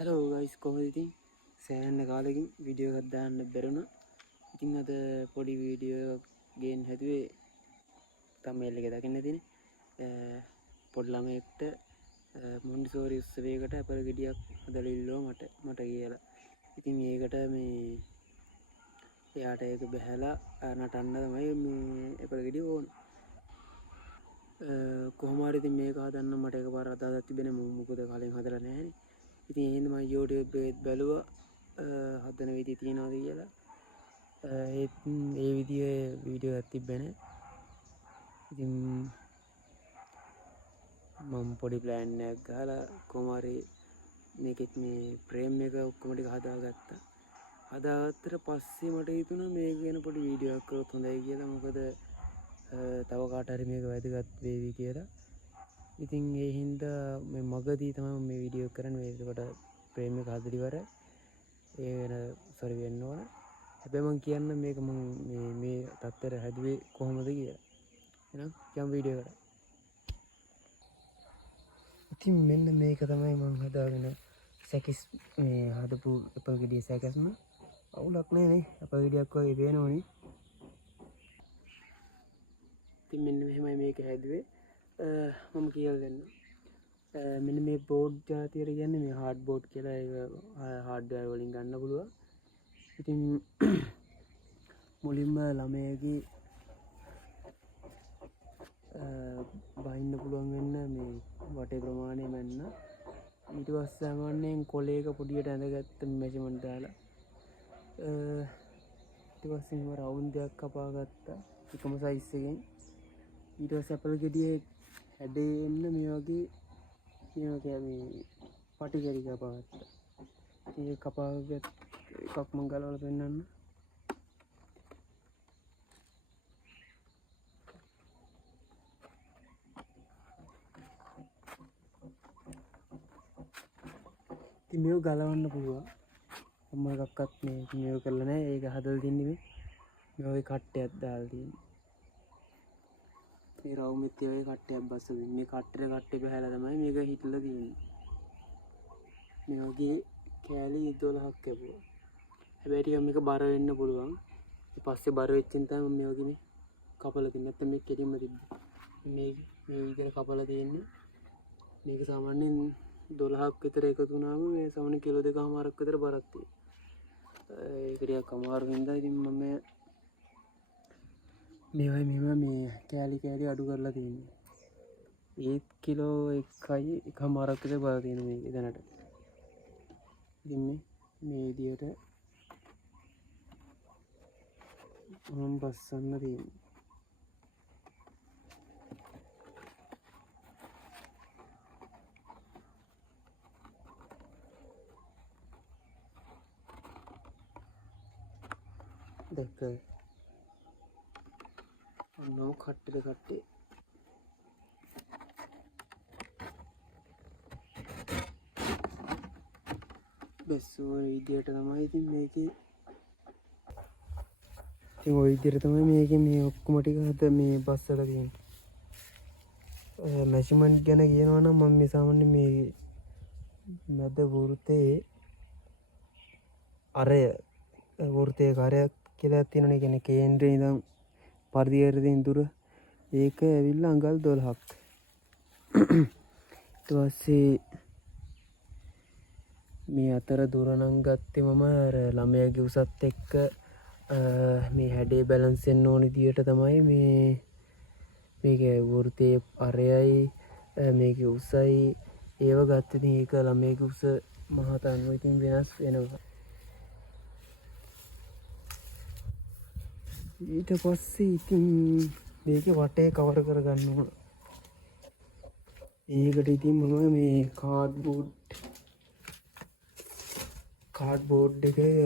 Hello guys, කොහොමද ඉතින් සෑහෙන කාලෙකින් වීඩියෝ එකක් දාන්න බැරුණා. ඉතින් අද පොඩි වීඩියෝ එකක් ගේන්න හැදුවේ thumbnail එකේ දකින්න තියෙන්නේ. පොඩි ළමයෙක්ට මොන්ටිසෝරි උත්සවයකට අපල ගෙඩියක් හදලා ඉල්ලුවා මට කියලා. ඉතින් ඒකට මේ එයාට ඒක බහැලා නටන්න තමයි මේ අපල ගෙඩිය ඕන. කොහොම හරි ඉතින් මේක හදන්න මට එකපාර අදහසක් තිබෙන්නේ මොකද කලින් හදලා නැහැනේ. ඉතින් එහෙනම් මම YouTube එකේ බැලුවා හදන විදිය තියනවාද කියලා. ඒ විදියේ වීඩියෝ එකක් තිබ්බනේ. ඉතින් මම පොඩි ප්ලෑන් එකක් ගහලා කොහොම හරි මේකෙත් මේ ෆ්‍රේම් එක ඔක්කොම ටික හදාගත්තා. හදාගත්තට පස්සේ මට හිතුණා මේක ගැන පොඩි වීඩියෝ එකක් කරොත් හොඳයි කියලා. මොකද තව කාට හරි මේක වැදගත් වේවි කියලා. ඉතින් ඒ හින්දා මේ මගදී තමයි මම මේ වීඩියෝ එක කරන්නේ. ඒකට ෆ්‍රේම් එක හදලා ඉවරයි. ඒ වෙන සෝරි වෙන්න ඕන. හැබැයි මම කියන්න මේක මම මේ තත්තර හැදුවේ කොහොමද කියලා. එහෙනම් යම් වීඩියෝ එකට. ඉතින් මෙන්න මේක තමයි මම හදාගෙන සැකිස් මේ හදපු අපල් ගෙඩිය සැකස්ම. අවුලක් නෑ නේ. අපල් ගෙඩියක් වගේ පේනවනේ. ඉතින් මෙන්න මෙහෙමයි මේක හැදුවේ. මම කියලා දෙන්න. මෙන්න මේ බෝඩ් ජාතියට කියන්නේ මේ හાર્ඩ් බෝඩ් කියලා. ඒක හાર્ඩ්වෙයාර් වලින් ගන්න පුළුවන්. ඉතින් මුලින්ම ළමයාගේ බහින්න පුළුවන් වෙන්න මේ වටේ ප්‍රමාණය මෙන්න. ඊට පස්සේ සාමාන්‍යයෙන් කොලයක පොඩියට ඇඳගත්ත මෙෂර්මන්ට් දාලා ඊට පස්සේ මම රවුන්ඩ් එකක් කපා ගත්තා එකම සයිස් එකෙන්. ඊට පස්සේ අපල් ගෙඩියේ හැඩෙන්න මේ වගේ මේ පටි කැරි කපා ගත්තා. ඉතින් ඒක කපාගත් එකක් මම ගලවලා පෙන්නන්න. ඉතින් මේක ගලවන්න පුළුවන්. මම එකක්වත් මේක කරලා නැහැ. ඒක හදලා තින්නේ මේ වගේ කට්ටයක් දාලා තියෙන්නේ. මේ රවුමෙත් ඒ වගේ කට්ටයක් බස්සලා මේ කට්ටේ බහැලා තමයි මේක හිටලා තියෙන්නේ. මේ වගේ කෑලි 12ක් කැපුවා. හැබැයි ටිකක් මේක බර වෙන්න පුළුවන්. ඊට පස්සේ බර වෙච්ච නිසා මම මේ වගේ මේ කපලා තින්නේ. නැත්නම් මේක කෙලින්ම තිබ්බා. මේ විදිහට කපලා තියෙන්නේ. මේක සාමාන්‍යයෙන් 12ක් විතර එකතු වුණාම මේ සමන කිලෝ 2කමාරක් විතර බරක් තියෙනවා. ඒක ටිකක් අමාරු වෙනදා ඉතින් මම මේවා මේ කෑලි අඩු කරලා තියෙන්නේ. ඒත් කිලෝ 1.5 විතර බර තියෙන මේක දැනට. ඉතින් මේ විදියට මම බස්සන්න තියෙන්නේ. දැක්ක ඔන්නෝ කට්ටේ බැස්සෝ විදියට තමයි ඉතින් මේකේ ඉතින් ওই විදියට තමයි මේකේ මේ ඔක්කොම ටික හද මේ බස්සලා තියෙන්නේ. මෙෂර්මන්ට් ගැන කියනවා නම් මම මේ සාමාන්‍ය මේ මැද වෘතයේ අරය වෘතයේ කාර්යයක් කියලා තියෙනනේ. කියන්නේ කේන්ද්‍රේ ඉඳන් පරිධියට දුර ඒක ඇවිල්ලා අඟල් 12ක්. ඊට පස්සේ මේ අතර දුර නම් ගත්තේ මම අර ළමයාගේ උසත් එක්ක මේ හැඩේ බැලන්ස් වෙන්න ඕන විදියට තමයි මේකේ වෘතයේ අරයයි මේකේ උසයි ඒව ගත්තේ. ඉතින් ඒක ළමයාගේ උස මහත අනුව ඉතින් වෙනස් වෙනවා. ඊට පස්සේ ඉතින් මේකේ වටේ කවර කරගන්න ඕන. ඒකට ඉතින් මම මේ කාඩ්බෝඩ් එකේ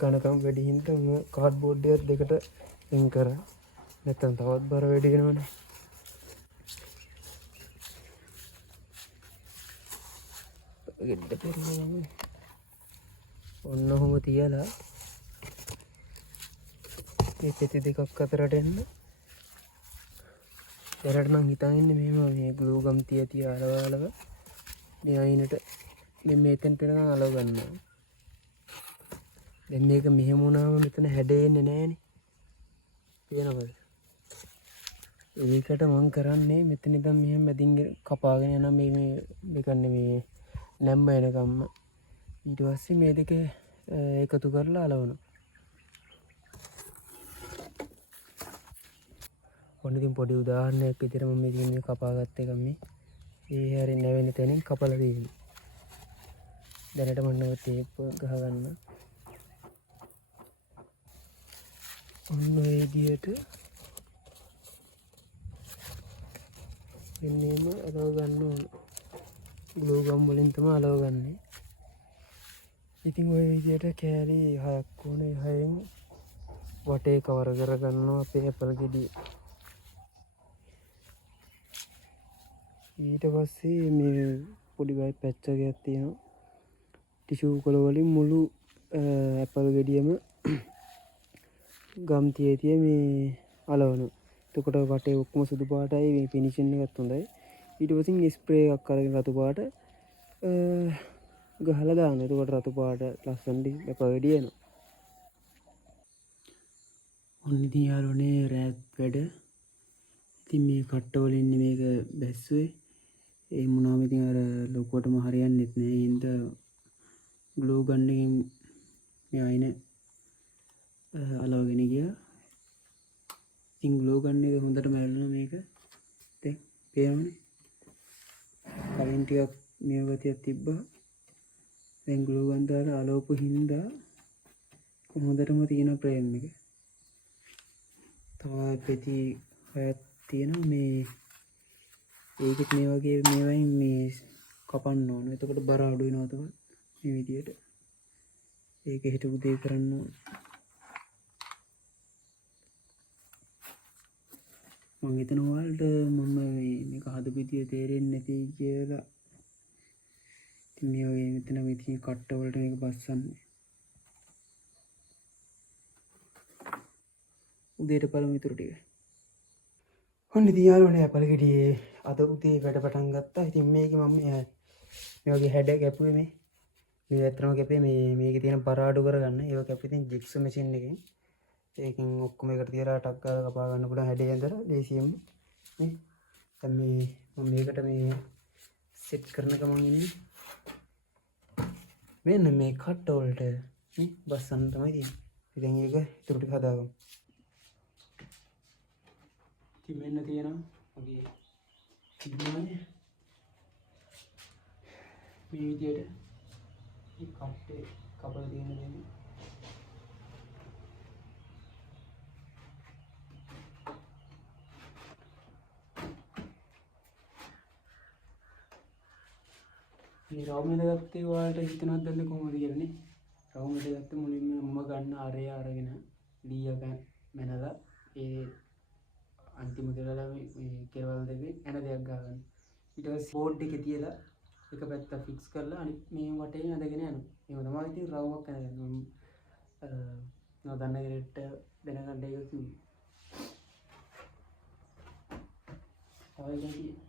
ඝනකම් වැඩි හින්දා මම කාඩ්බෝඩ් එක දෙකට වෙන් කරා. නැත්තම් තවත් බර වැඩි වෙනවනේ. ගෙඩ පෙරනවා. ඔන්න ඔහොම තියලා මේ පෙති දෙකක් අතරට එන්න. එරට නම් හිතාගෙන මෙහෙම මේ ග්ලූ ගම් තිය අලවලව මේ අයිනට දැන් මේතෙන්ට එනකන් අලව ගන්නවා. දැන් මේක මෙහෙම වුණාම මෙතන හැඩෙන්නේ නැහනේ. පේනවද? ඒකට මම කරන්නේ මෙතන ඉඳන් මෙහෙම මැදින් කපාගෙන යනවා මේ කන්නේ මේ නැම්ම එනකම්ම. ඊට පස්සේ මේ දෙක එකතු කරලා අලවනවා. ඔන්න ඉතින් පොඩි උදාහරණයක් විදිහට මම මේ කපාගත්ත එක මේ ඒ හැරෙන්න නැවෙන තැනින් කපලා තියෙනවා. දැනට මම නෝ ටේප් ගහ ගන්න. ඔන්න ඔය විදිහට එන්නේම අලව ගන්න ඕන. ග්ලූ ගම් වලින් තමයි අලව ගන්නේ. ඉතින් ඔය විදිහට කෑලි 6ක් ඕනේ. 6න් වටේ කවර කරගන්නවා අපේ ඇපල් ගෙඩිය. ඊට පස්සේ මේ පොඩි වයි පැච්චකයක් තියෙනවා. ටිෂු කොළ වලින් මුළු ඇපල් ගෙඩියම ගම් තියේ මේ අලවනවා. එතකොට වටේ ඔක්කොම සුදු පාටයි මේ ෆිනිෂින් එකත් හොඳයි. ඊට පස්සේ ස්ප්‍රේ එකක් අරගෙන රතු පාට ගහලා දාන්න. එතකොට රතු පාට ලස්සනට ඇපල් ගෙඩිය එනවා. ඔන්න ඉතින් යාළුවනේ රෑත් වැඩ. ඉතින් මේ කට්ට වලින් මේක බැස්සුවේ. ඒ මොනවාම ඉතින් අර ලොකුවටම හරියන්නේත් නෑ. ඒ හින්දා ග්ලූ ගන් එකෙන් මේ අයින අලවගෙන ගියා. ඉතින් ග්ලූ ගන් එක හොඳටම ඇල්ලුණා මේක. දැන් පේනවනේ. කලින් ටිකක් මේ වගතියක් තිබ්බා. දැන් ග්ලූ ගන් දාලා අලවපු හින්දා හොඳටම තියෙන ප්‍රේම් එක. තව පෙති හයක් තියෙනවා මේ ඒකත් මේ වගේ මේවයින් මේ කපන්න ඕන. එතකොට බර අඩු වෙනවා තමයි මේ විදියට. ඒක හිටපු දේ කරන්න ඕන. මම හිතනවා ඔයාලට මම මේක හදපු විදිය තේරෙන්නේ නැති කියලා. ඉතින් මේ වගේ මෙතන මේ කට්ට වලට මේක බස්සන්නේ. උදේට බලමු ඊටු ටික. ඔන්න ඉතින් යාළුවනේ ඇපල් ගෙඩියේ අද උදේ වැඩ පටන් ගත්තා. ඉතින් මේකේ මම මේ වගේ හැඩ කැපුවේ මේ ඇත්තම කැපේ මේකේ තියෙන බර අඩු කරගන්න. ඒක කැපුවේ ඉතින් ජිග්ස් මැෂින් එකෙන්. ඒකෙන් ඔක්කොම එකට තියලා ටක් ගාලා කපා ගන්න පුළුවන් හැඩේ ඇඳලා ලේසියෙන්ම නේ. දැන් මේ මම මේකට මේ සෙට් කරන ගමන් ඉන්නේ. මෙන්න මේ කට්ට වලට නේ බස්සන්න තමයි තියෙන්නේ. ඉතින් ඒක ඊටු ටික හදාගමු. ඉතින් මෙන්න තියෙනවා මගේ ඉන්නවනේ මේ විදියට මේ කට්ටේ කපලා තියෙන දේ. මේ රවුමෙද ගත්තේ ඔයාලට හිතනවද දැන් කොහොමද කියලා නේ. රවුමෙද ගත්තේ මුලින්ම මම ගන්න අරය අරගෙන ලීයක මැනලා ඒ අන්තිම කරලා මේ කෙරවල් දෙකේ එන දෙයක් ගන්න. ඊට පස්සේ බෝඩ් එකේ තියලා එක පැත්ත ෆික්ස් කරලා අනිත් මේ වටේ ඇදගෙන යනවා. එහෙම තමයි ඉතින් රවුමක් කරගන්න. මම දන්න කෙනෙක්ට දැනගන්න එක කිව්වේ. ඔයගොල්ලෝ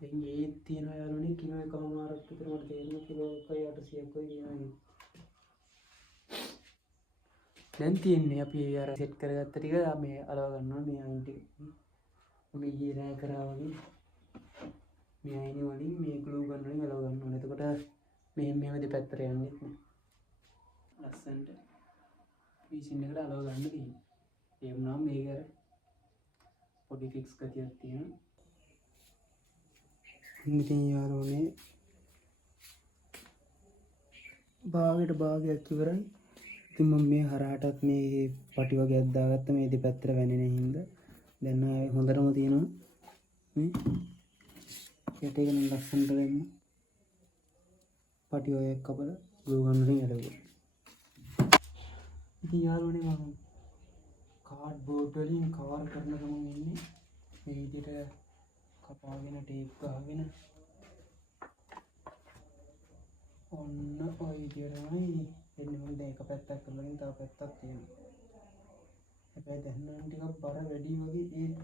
දැන් ඒ තියෙන යාළුවනේ කිලෝ එකමාරක් විතර මට තේරෙනවා. කිලෝ 800ක් වගේ තියෙනවා. දැන් තියෙන්නේ අපි අර සෙට් කරගත්ත ටික මේ අලව ගන්නවා. මේ අයින් ටික මේ ඊයේ රෑ කරා වගේ මේ අයින් වලින් මේ ග්ලූ ගන් වලින් අලව ගන්න ඕනේ. එතකොට මෙහෙම දෙපැත්තට යන්නේ නැහැ. ලස්සනට මැෂින් එකට අලව ගන්න තියෙනවා. ඒ වුණාම මේක අර පොඩි ෆික්ස් ගතියක් තියෙනවා. ඉතින් යාළුවනේ භාගයක් ඉවරයි. ඉතින් මම මේ හරහටත් මේ පටි වගේක් දාගත්ත මේ දෙපැත්තට වැනෙන හින්දා දැන් හොඳටම තියෙනවා. මේ යට එක නම් ලස්සනට වෙන්න පටි වගේක් කපලා ග්ලූ ගන් වලින් ඇලුවා. ඉතින් යාළුවනේ මම කාඩ්බෝඩ් වලින් කවර් කරන ගමන් ඉන්නේ. මේ විදිහට කපාගෙන ටේප් ගහගෙන ඔන්න ඔය විදිහටමයි එන්නේ. මම දැන් එක පැත්තක් කරලාගෙන තව පැත්තක් තියෙනවා. හැබැයි දැන් නම් ටිකක් බර වැඩි වගේ ඒත්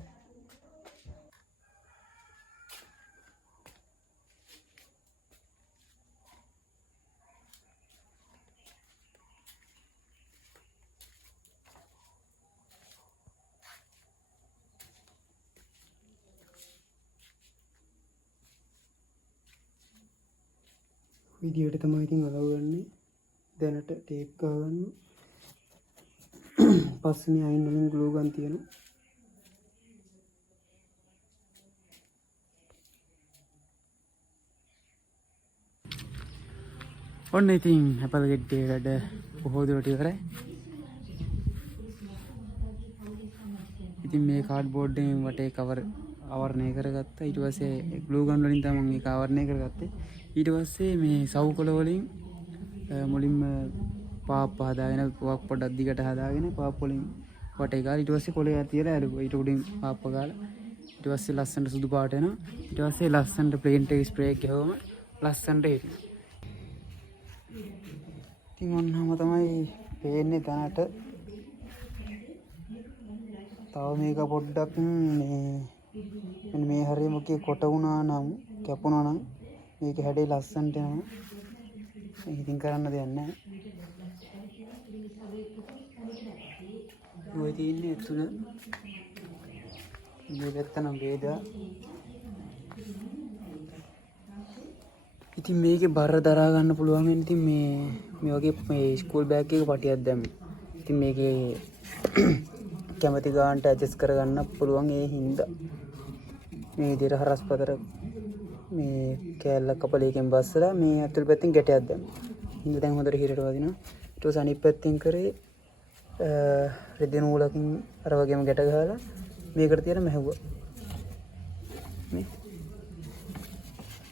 විදියට තමයි ඉතින් අලවන්නේ. දැනට ටේප් ගහගන්න. පස්සේ මේ අයින් වලින් ග්ලූ ගන් තියෙනවා. ඔන්න ඉතින් ඇපල් ගෙඩ්ඩේ වැඩ බොහෝ දුරට ඉවරයි. ඉතින් මේ කාඩ්බෝඩ් එකෙන් වටේ කවර් ආවරණය කරගත්තා. ඊට පස්සේ ග්ලූ ගන් වලින් තමයි මම ඒක ආවරණය කරගත්තේ. ඊට පස්සේ මේ සවුකොළ වලින් මුලින්ම පාප්ප හදාගෙන පුවක් පොඩක් දිගට හදාගෙන පාප් වලින් වටේ ගාලා ඊට පස්සේ කොළේ තියලා ඇරුවා. ඊට උඩින් පාප්ප ගාලා ඊට පස්සේ ලස්සනට සුදු පාට එනවා. ඊට පස්සේ ලස්සනට ප්ලේන්ට් එක ස්ප්‍රේ එක ගහවම ලස්සනට හිටිනවා. ඉතින් ඔන්නම තමයි පේන්නේ දැනට. තව මේක පොඩ්ඩක් මෙන්න මේ හරියම කොට වුණා නම් කැපුණා නම් මේක හැඩේ ලස්සනට යනවා. ඒක ඉතින් කරන්න දෙයක් නැහැ. ඔය තියෙන්නේ තුන මේ පැත්ත නම් වේදා. ඉතින් මේකේ බර දරා ගන්න පුළුවන් වෙන ඉතින් මේ වගේ මේ ස්කූල් බෑග් එක පටියක් දැම්ම. ඉතින් මේකේ කැමති ගානට ඇඩ්ජස්ට් කරගන්න පුළුවන්. ඒ හින්දා මේ විදිහට හරස්පතර මේ කෑල්ලක් කපලයකින් බස්සලා මේ අතුල් පැත්තෙන් ගැටයක් දැම්ම. ඉතින් දැන් හොඳට හිරට වදිනවා. ඊට පස්සේ අනිත් පැත්තෙන් කරේ රෙදි නූලකින් අර වගේම ගැට ගහලා මේකට තියලා මැහුවා. මේ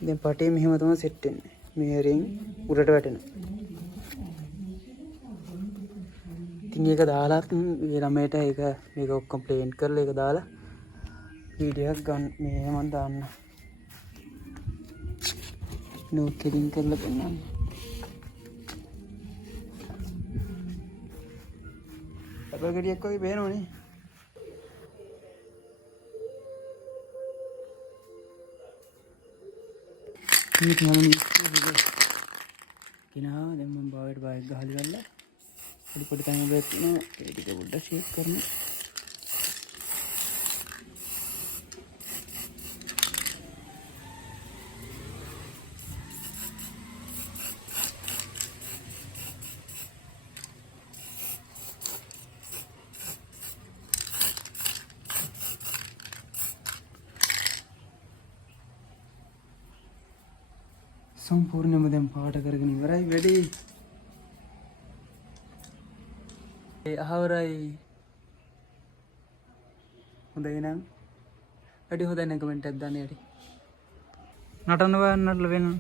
දැන් පටේ මෙහෙම තමයි සෙට් වෙන්නේ. මේ රින් උඩට වැටෙනවා. ඉතින් ඒක දාලා මේ ළමයට මේක ඔක්කොම ප්ලේන් කරලා ඒක දාලා වීඩියෝ එකක් ගන්න මේ මම දාන්න. නෝට් එකකින් කරලා පෙන්නන්න. අපේ ගෙඩියක් වගේ පේනවනේ. මේ තමයි කිනා දැන් මම බාගෙට බාගෙ ගහලා ඉවරලා පොඩි පොඩි තැන් වල තියෙනවා. ඒ ටික පොඩ්ඩක් ෂේප් කරනවා. සම්පූර්ණයෙන්ම දැන් පාට කරගෙන ඉවරයි වැඩේ. ඒ අහවරයි. හොඳයි නං. වැඩි හොඳයි නම් කමෙන්ට් එකක් දාන්න යටි. නටන්න බලන්නත් ලැබෙනවා.